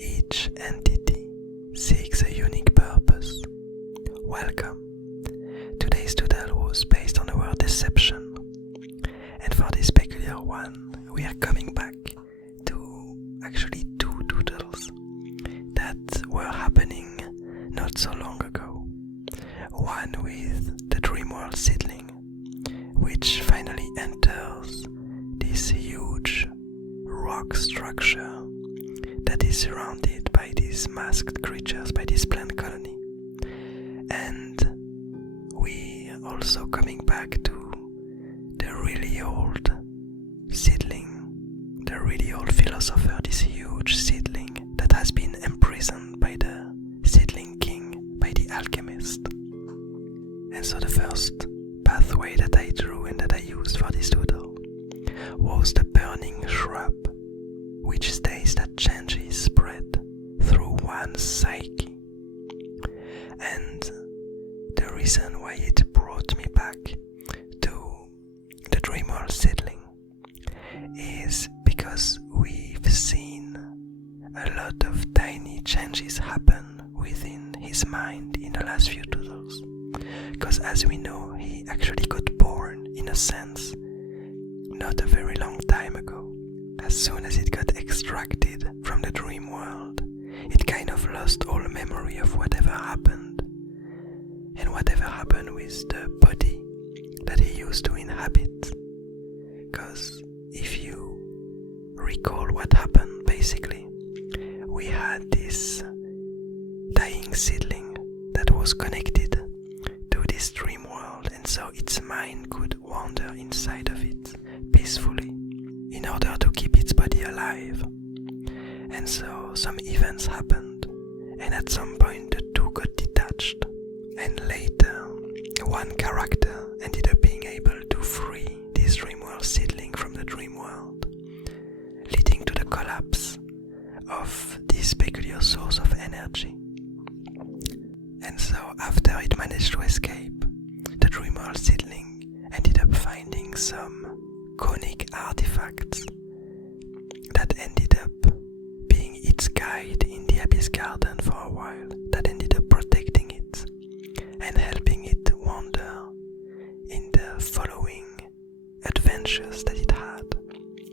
Each entity seeks a unique purpose. Welcome. Today's doodle was based on the word deception. And for this peculiar one, we are coming back to actually two doodles that were happening not so long ago. One with the dream world seedling, which finally enters this huge rock structure that is surrounded by these masked creatures, by this plant colony. And we are also coming back to the really old seedling, the really old philosopher, this huge seedling that has been imprisoned by the seedling king, by the alchemist. And so the first pathway that I drew and that I used for this doodle was the burning shrub, which states that change is spread through one's psyche. And the reason why it brought me back to the dream world seedling is because we've seen a lot of tiny changes happen within his mind in the last few doodles. Because as we know, he actually got born, in a sense, not a very long time ago. As soon as it got extracted from the dream world, it kind of lost all memory of whatever happened, and whatever happened with the body that he used to inhabit. Because if you recall what happened, basically, we had this dying seedling that was connected to this dream world, and so its mind could wander inside of it peacefully in order to keep its body alive. And so some events happened, and at some point the two got detached, and later one character ended up being able to free this dream world seedling from the dream world, leading to the collapse of this peculiar source of energy. And so after it managed to escape, the dream world seedling ended up finding some conic artifacts that ended up being its guide in the Abyss Garden for a while, that ended up protecting it and helping it wander in the following adventures that it had.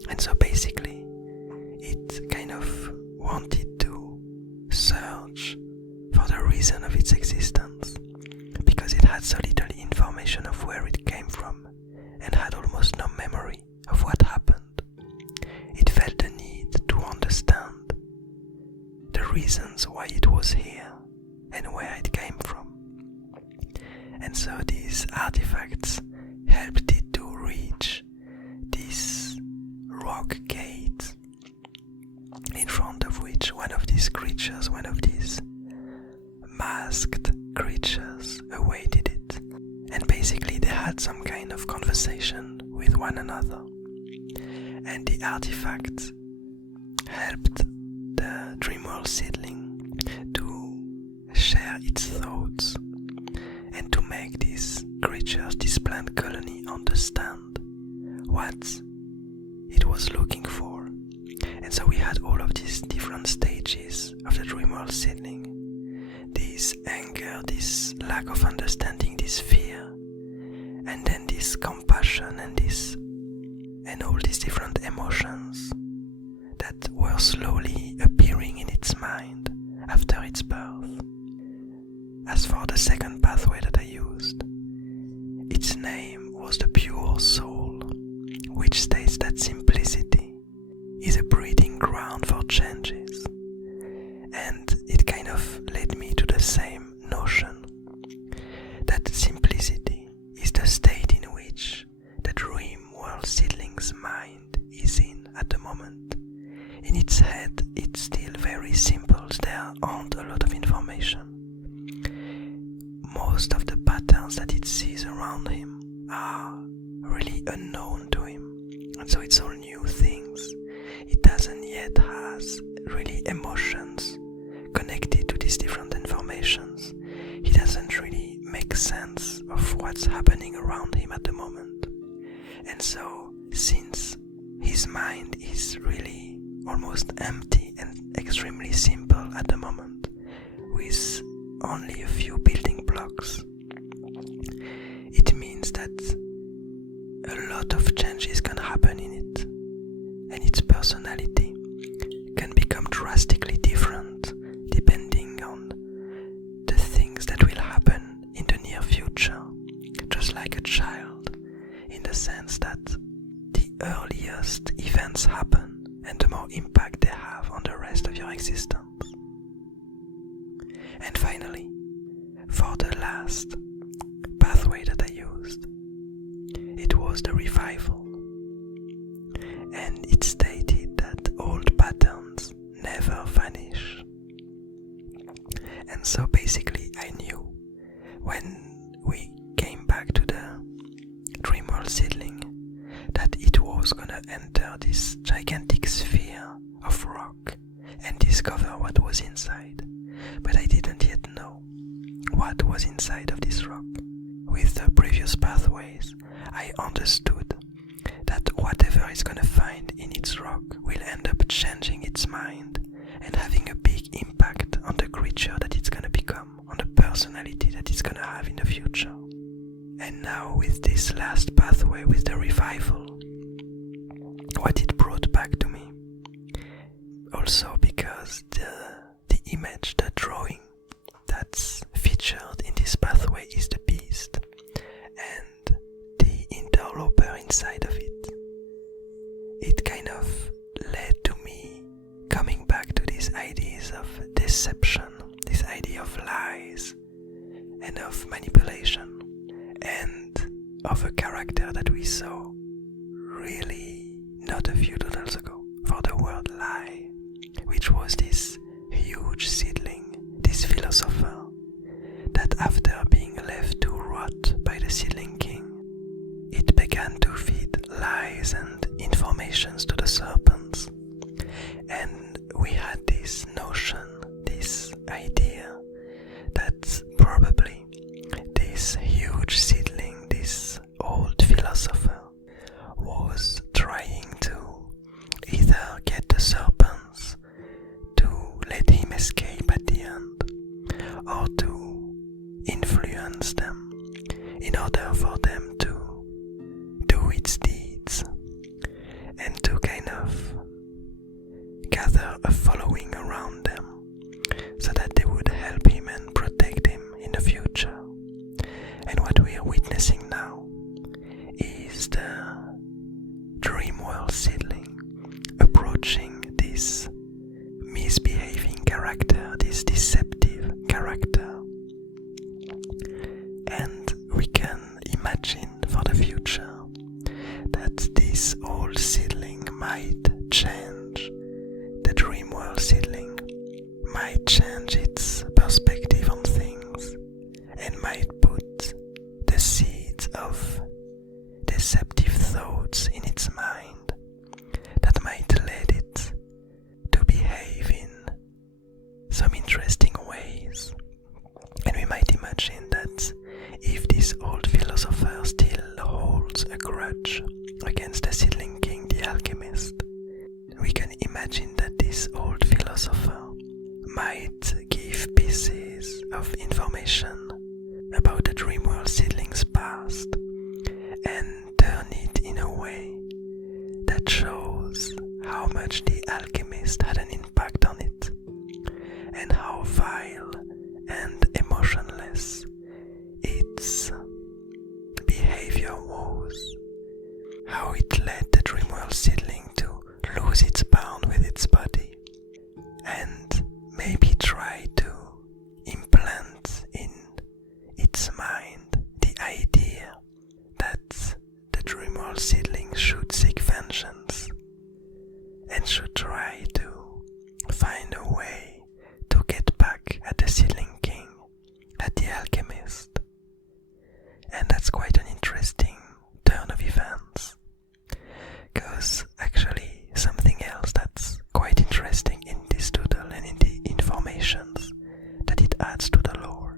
And so basically it kind of wanted to search for the reason of its existence, because it had so little information of where it came from and had almost no memory of what happened. It felt the need to understand the reasons why it was here and where it came from. And so these artifacts helped it to reach this rock gate, in front of which one of these creatures, one of these masked creatures, awaited it. And basically they had some kind of conversation with one another. And the artifact helped the dreamworld seedling to share its thoughts and to make these creatures, this plant colony, understand what it was looking for. And so we had all of these different stages of the dreamworld seedling. This anger, this lack of understanding, this fear, and then this compassion and all these different emotions that were slowly appearing in its mind after its birth. As for the second pathway that I used, its name was the pure soul, which states that simplicity is a breeding ground for changes. And it kind of led me to the same notion, that simplicity is the state in which the dream world seedling's mind is in at the moment. In its head, it's still very simple. There aren't a lot of information. Most of the patterns that it sees around him are really unknown to him. And so it's all new things. It doesn't yet has really emotions connected to these different informations. He doesn't really make sense of what's happening around him at the moment. And so, since his mind is really almost empty and extremely simple at the moment, with only a few building blocks. It means that a lot of changes can happen in it, and its personality can become drastically different depending on the things that will happen in the near future, just like a child, in the sense that the earliest events happen and the more impact they have on the rest of your existence. And finally, for the last pathway that I used, it was the revival. And it stated that old patterns never vanish. And so basically I knew when we came back to the dreamworld seedling that it was gonna enter this gigantic sphere of rock and discover what was inside. But I didn't yet know what was inside of this rock. With the previous pathways, I understood that whatever it's gonna find in its rock will end up changing its mind and having a big impact on the creature that it's gonna become, on the personality that it's gonna have in the future. And now with this last pathway, with the revival, what it brought back to me, also because the image, the drawing that's featured in this pathway is the beast, and the interloper inside of it. It kind of led to me coming back to these ideas of deception, this idea of lies and of manipulation, and of a character that we saw really not a few doodles ago for the word lie, which was this huge seedling, this philosopher, that after being left to rot by the seedling king, it began to feed lies and informations to the serpents. And we had this notion, this idea, that probably this huge seedling, this old philosopher, was trying to either get the serpents to let him escape at the end, or to influence them in order for them to do its deeds, and to kind of gather a following around them so that they would help him and protect him in the future. And what we are witnessing now is the dreamworld seedling approaching this misbehaving character, this deceptive character. And we can imagine for the future that this old seedling might change. The dreamworld seedling might change its perspective on things and might put the seeds of deceptive thoughts in its mind that might lead it to behave in some interesting ways. And we might imagine that if this old philosopher still holds a grudge against the seedling king, the alchemist, we can imagine that this old philosopher might give pieces of information about the dreamworld seedling's past and turn it in a way that shows how much the alchemist had an impact on it, and how vile and emotionless its behavior was, how it led the dreamworld seedling to lose its bound with its body, and maybe try to implant in its mind the idea that the dreamworld seedling should seek vengeance and should try to find a way to get back at the seedling king, at the alchemist. And that's quite an interesting turn of events, because actually something else that's quite interesting in this doodle and in the informations that it adds to the lore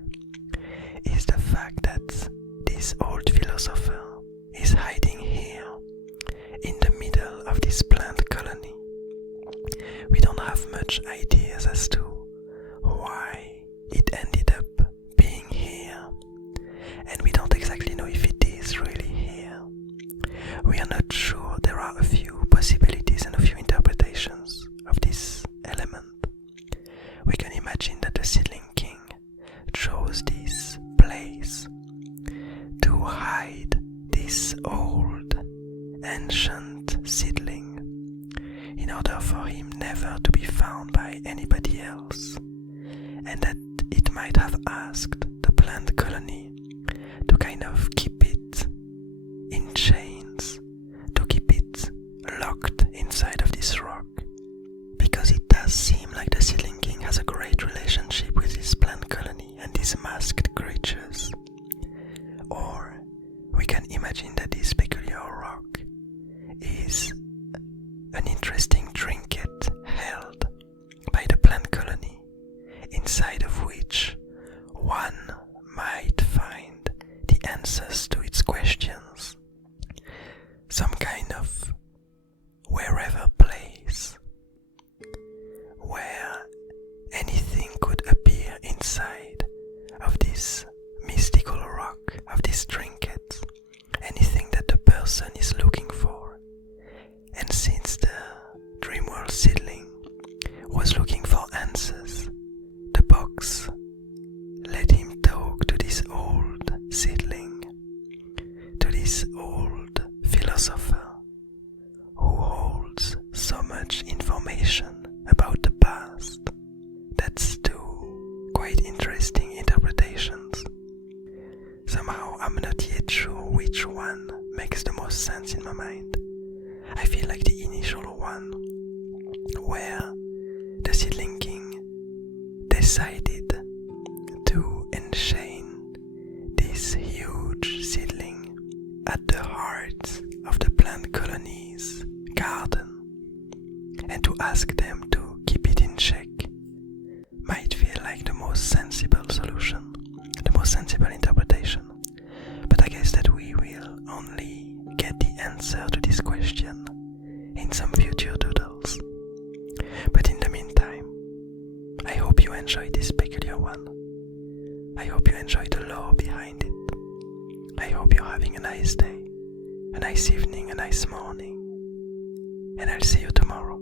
is the fact that this old philosopher is hiding here in the middle of this plant colony. We don't have much ideas as as to why it ended up being here, and we don't exactly know if it is really here. We are not sure. There are a few possibilities and a few interpretations of this element. We can imagine that the seedling king chose this place to hide this old, ancient seedling in order for him never to be found by anybody else, and that it might have asked the plant colony to kind of keep it in chains, to keep it locked inside of this rock, because it does seem like the seedling king has a great relationship with this plant colony and these masked creatures. Or we can imagine that this peculiar rock is an interesting trinket held by the plant colony, inside of which one might find the answers to its questions. Some kind of wherever place where anything could appear inside of this mystical rock, of this trinket, anything that the person is looking for. And since the Dreamworld seedling was looking for answers, the box let him talk to this old seedling, to this old philosopher who holds so much information about the past. That's two quite interesting interpretations. Somehow I'm not yet sure which one makes the most sense in my mind. I feel like the initial one, where the seedling king decided to enchain this huge seedling at the heart of the plant colony's garden, and to ask them to keep it in check, might feel like the most sensible solution, the most sensible interpretation. But I guess that we will only get the answer to this question in some future doodles. But in the meantime, I hope you enjoyed this peculiar one. I hope you enjoyed the lore behind it. I hope you're having a nice day, a nice evening, a nice morning, and I'll see you tomorrow.